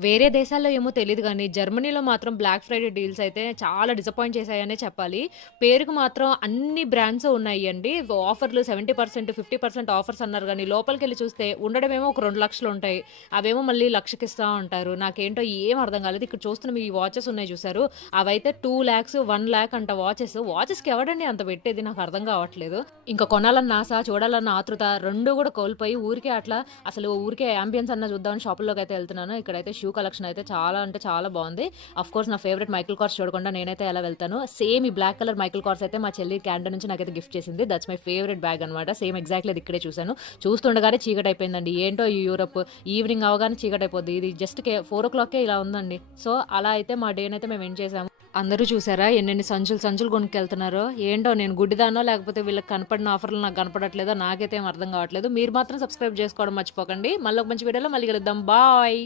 వేరే దేశాల్లో ఏమో తెలియదు కానీ జర్మనీలో మాత్రం బ్లాక్ ఫ్రైడే డీల్స్ అయితే చాలా డిసప్పాయింట్ చేశాయనే చెప్పాలి. పేరుకి మాత్రం అన్ని బ్రాండ్స్ ఉన్నాయి అండి ఆఫర్‌లు 70%, 50% ఆఫర్స్ అన్నారు కానీ లోపలికి వెళ్ళి చూస్తే ఉండడమేమో ఒక రెండు లక్షలు ఉంటాయి. అవేమో మళ్ళీ లక్షకిస్తా ఉంటారు. నాకేంటో ఏం అర్థం కాలేదు. ఇక్కడ చూస్తున్న ఈ వాచెస్ ఉన్నాయి చూసారు, అవైతే టూ ల్యాక్స్ వన్ ల్యాక్ అంట వాచెస్. వాచెస్‌కి ఎవడండి అంత పెట్టేది నాకు అర్థం కావట్లేదు. ఇంకా కొనాలన్న ఆశ, చూడాలన్న ఆతృత రెండు కూడా కోల్పోయి ఊరికే అట్లా అసలు ఊరికే యాంబియన్స్ అన్న చూద్దామని అయితే వెళ్తున్నాను. ఇక్కడైతే షూ కలెక్షన్ అయితే చాలా అంటే చాలా బాగుంది. ఆఫ్‌కోర్స్ నా ఫేవరెట్ మైకిల్ కార్స్ చూడకుండా నేనైతే ఎలా వెళ్తాను. సేమ్ ఈ బ్లాక్ కలర్ మైకిల్ కార్స్ అయితే మా చెల్లి క్యానడా నుంచి నాకైతే గిఫ్ట్ చేసింది. దట్స్ మై ఫేవరెట్ బ్యాగ్ అనమాట. సేమ్ ఎగ్జాక్ట్‌లీ అది ఇక్కడే చూశాను చూస్తుండగానే చీకటయిపోయిందండి. ఏంటో ఈ యూరప్ ఈవినింగ్ అవ్వగానే చీకటయిపోద్ది. ఇది జస్ట్ కే 4:00కే ఇలా ఉందండి. సో, అలా అయితే మా డేనైతే మేము ఎండ్ చేసాము. అందరూ చూసారా ఎన్నెన్ని సంచులు సంచులు కొనుక్కెళ్తున్నారో? ఏంటో నేను గుడ్డిదానో లేకపోతే వీళ్ళకి కనపడిన ఆఫర్‌లు నాకు కనపడట్లేదో నాకైతే ఏం అర్థం కావట్లేదు. మీరు మాత్రం సబ్స్క్రైబ్ చేసుకోవడం మర్చిపోకండి. మళ్ళీ ఒక మంచి వీడియోలో మళ్ళీ కలుద్దాం. బాయ్.